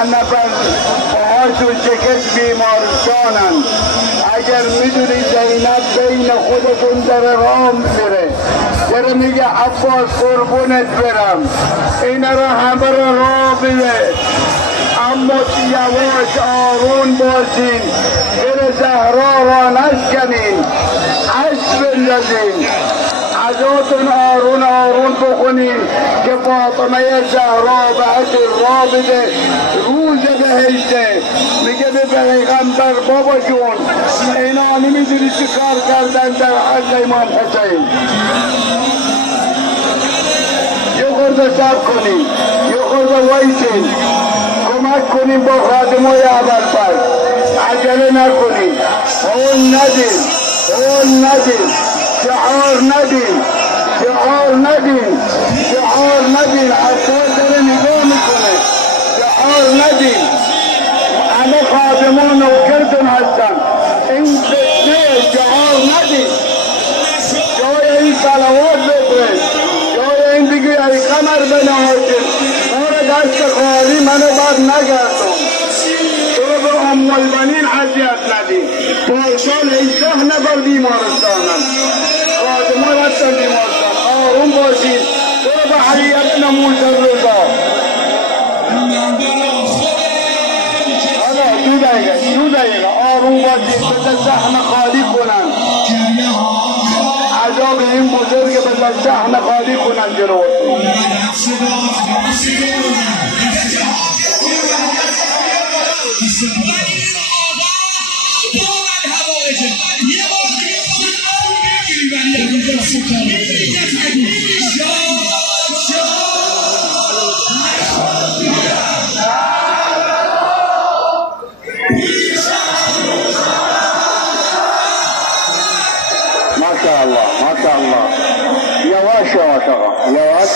چند نفر باهاشون شکست بیمارستانن. اگر میدونی زینب بین خودتون در راه میره، داره میگه عباس قربونت برم، اینا را همه راه بده، اما یواش آروم باشین، دل زهرا را نشکنین، عشق بندازین، ازاتون آرون آرون بخونین که فاطمه زهرا بهش را بده روز بهشته. میگه به پیغمبر بابا جون اینا نمیدونی چی کار کردن در حق امام حسین. یه خورده صبر کنین، یه خورده وایسین، کمک کنین با خادمای ابوالفضل، عجله نکنین، هول ندین، هول ندین، شعار ندین، شعار ندین، شعار ندین. عطار داره نگاه میکنه، شعار ندین. همه خادمان نوکرتون هستن، این فتنه شعار ندین. جای این صلوات بفرست، جای این دیگه ای قمر بنهاشید، ما را دست خالی منو بعد نگردم. تو به ام البنین اذیت ندین. پارسال 18 نفر بیمارستانم، خادمان هستن بیمارستان، آروم باشید. تو به علی ابن موسی رضا دو دقیقه آروم باشید، بذار صحن خالی کنن، عذاب این بزرگ بذار صحن خالی کنن جلوتون. ما شاء الله، ما شاء الله. يواش يواش يواش.